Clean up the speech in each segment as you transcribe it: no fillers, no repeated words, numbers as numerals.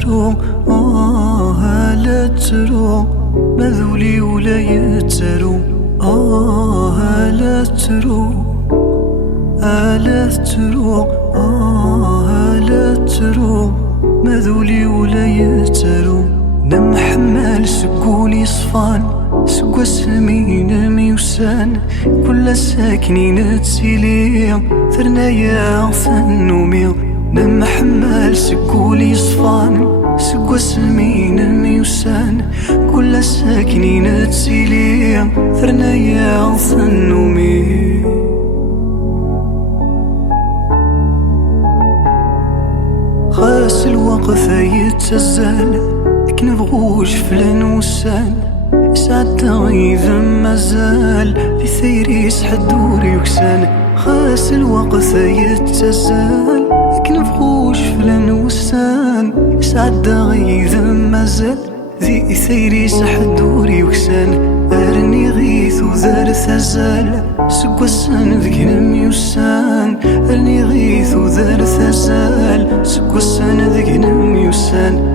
ترو لا ترو مذولي ولا يترو لا ترو لا ترو لا ترو مذولي ولا يترو نمحمل سكولي صفان سكوا سمين ميوسان كل ساكنين تسيلي ثرنايا عفن وميو نمحمل سكولي صفان سكوا سمين ميوسان كل ساكنين تسيلي ثرنايا عفن وميو خاس الوقفة يتزال كنبغوش فلان وسان ساعة غيظ مازال في ثيريس حدوري وكسان خاس الوقفة يتزال كنبغوش فلان وسان ساعة غيظ مازال ذي ثيريس حدوري وكسان أرني غيث وذار ثزال سكوا السن ذكنا ميوسان أرني غيث وذار ثزال سكوا السن ذكنا ميوسان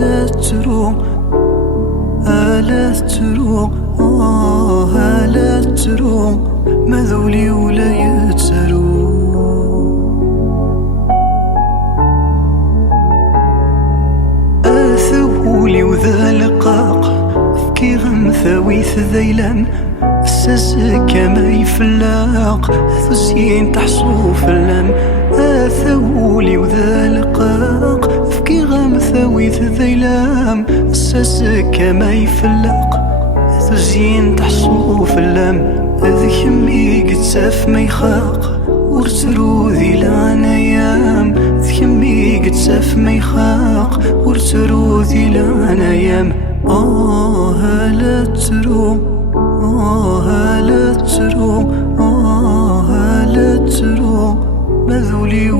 لا ترو لا ترو لا ترو مذولي ولا يترو آثولي وذا لقاق فكي غمثاويث ذيلان الساسك ما يفلاق ثسين تحصو فلان آثولي وذا لقاق فكي غمثاويث ذيلام الساسك ما يفلاق ثسين تحصو فلان ذي يمي قد ساف ما يخاق ورترو ذي لانايام ذي يمي قد ساف ما يخاق ورترو ذي لانايام لا ترو لا ترو لا ترو مذولي